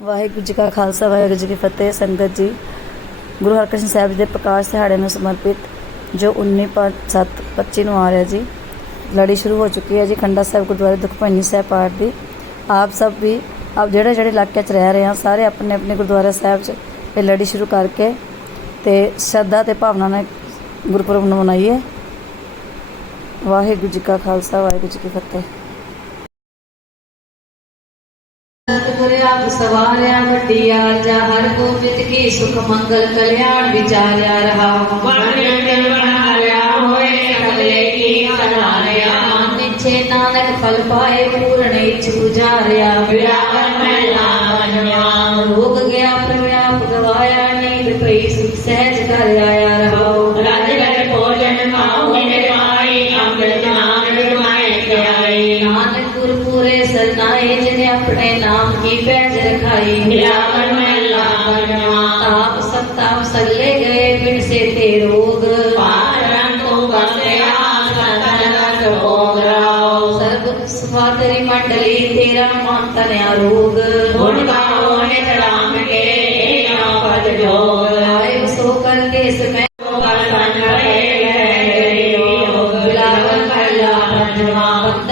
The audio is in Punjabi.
ਵਾਹਿਗੁਰੂ ਜੀ ਕਾ ਖਾਲਸਾ, ਵਾਹਿਗੁਰੂ ਜੀ ਕੀ ਫਤਿਹ। ਸੰਗਤ ਜੀ, ਗੁਰੂ ਹਰਕ੍ਰਿਸ਼ਨ ਸਾਹਿਬ ਜੀ ਦੇ ਪ੍ਰਕਾਸ਼ ਦਿਹਾੜੇ ਨੂੰ ਸਮਰਪਿਤ ਜੋ 19/7/25 ਨੂੰ ਆ ਰਿਹਾ ਜੀ, ਲੜੀ ਸ਼ੁਰੂ ਹੋ ਚੁੱਕੀ ਹੈ ਜੀ ਖੰਡਾ ਸਾਹਿਬ ਗੁਰਦੁਆਰੇ ਦੁਖਭੰਜਨੀ ਸਾਹਿਬ ਪਾਠ ਦੀ। ਆਪ ਸਭ ਵੀ, ਆਪ ਜਿਹੜੇ ਜਿਹੜੇ ਇਲਾਕੇ 'ਚ ਰਹਿ ਰਹੇ ਆ ਸਾਰੇ ਆਪਣੇ ਆਪਣੇ ਗੁਰਦੁਆਰਾ ਸਾਹਿਬ 'ਚ ਇਹ ਲੜੀ ਸ਼ੁਰੂ ਕਰਕੇ ਤੇ ਸ਼ਰਧਾ ਤੇ ਭਾਵਨਾ ਨਾਲ ਗੁਰਪੁਰਬ ਨੂੰ ਮਨਾਈਏ। ਵਾਹਿਗੁਰੂ ਜੀ ਕਾ ਖਾਲਸਾ, ਵਾਹਿਗੁਰੂ ਜੀ ਕੀ ਫਤਿਹ। ਸਤਿਗੁਰਿਆ ਸਵਾਰਿਆ ਵੱਡੀ ਆਜਾ ਹਰ ਗੋਬਿੰਦ ਕੀ ਸੁਖ ਮੰਗਲ ਕਲਿਆਣ ਵਿਚਾਰਿਆ ਰਹਾ। ਵਾਣਿਆ ਤੇ ਬਣਾਇਆ ਹੋਏ ਅਗਲੇ ਕੀ ਮਨ ਨਿਛੇ ਨਾਨਕ ਫਲ ਪਾਏ ਪੂਰਨ ਇਚ ਗੁਜਾਰਿਆ ਵਿਆਹ ਮਹਿਲਾ ਬਣਿਆ ਰੋਗ ਗਿਆ ਪ੍ਰਵਿਆਪ ਗਵਾਇਆ ਨੀਂਦ ਪਈ ਸੁਖ ਸਹਿਜ ਕਰ सरनाए जिन्हें अपने नाम की पैज रखाई। आप सब ताप गए बिन से थे रोग। मंडली तेरा मातन आरोग गुणगाओं ने राम के आए सो कर देश में